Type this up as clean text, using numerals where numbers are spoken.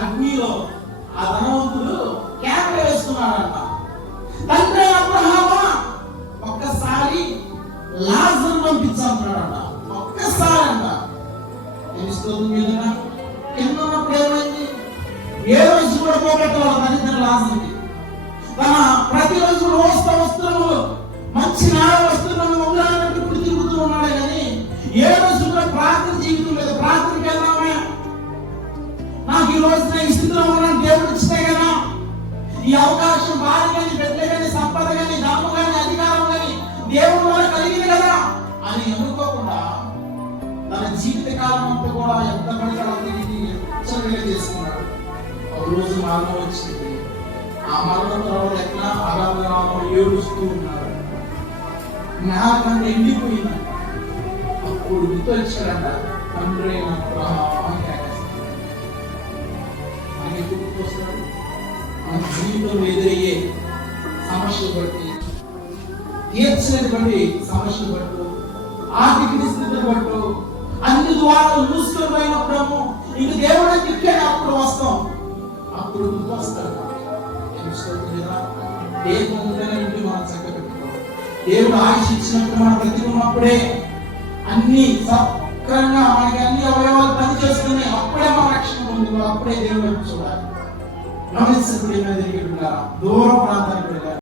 అగ్నిలో ఆ ధనవంతుడు కేకలు వేస్తున్నాడంట, తండ్రి అబ్రహామా ఒక్కసారి లాజరు పంపించాలన్నాడంట. ఒక్కసారి అంట. తెలుస్తుంది మీదుగా కింద ఉన్నప్పుడు ఏమైంది? ఏ రోజు కూడా పోగొట్టాలి దరిద్ర లాజరుకి. తన ప్రతిరోజు వస్త్రములు మంచి నార వస్త్రములు ఉండాలంటే ఇప్పుడు తిరుగుతూ ఉన్నాడే కానీ ఏ రోజు కూడా ప్రార్థన జీవితం లేదు. ప్రార్థనకి వెళ్దామే, నాకు ఈ రోజు నేను ఈ స్థితిలో ఉన్నాను, దేవుడు ఇచ్చితే కదా ఈ అవకాశం, భార్య కానీ బిడ్డ కానీ సంపద కానీ డబ్బు కానీ అధికారం కానీ దేవుడు వల్ల కలిగింది కదా అని అనుకోకుండా తన జీవిత కాలం అంతా కూడా ఎంత పడికి చేసుకున్నాడు. ఒక రోజు మరణం వచ్చింది. ఆ మరణం తర్వాత ఎట్లా అగాధనామం ఏడుస్తూ ఉన్నాడు. నాకంటే ఎండిపోయింది. అప్పుడు గుర్తొచ్చాడంట, తండ్రి వస్తాడు. మన జీవితంలో ఎదురయ్యే సమస్యలు బట్టి, తీర్చినటువంటి సమస్యలు బట్టు, ఆర్థిక స్థితిని బట్టు అన్ని ద్వారాలు మూసుకొని పోయినప్పుడేమో ఇంక దేవుడు తిట్టాడు. అప్పుడు వస్తాం, అప్పుడు వస్తాడు. మనం చక్కబెట్టుకోవాలి. దేవుడు ఆయుష్ ఇచ్చినప్పుడు మనం బ్రతికున్నప్పుడే అన్ని సక్రంగా మనకి అన్ని అవయవాలు పని చేసుకుని అప్పుడే మన రక్షణ పొందుకోవాలి. అప్పుడే దేవుడు చూడాలి. గమనించినప్పుడు ఏమైనా దూరం ప్రాంతానికి వెళ్ళాలి.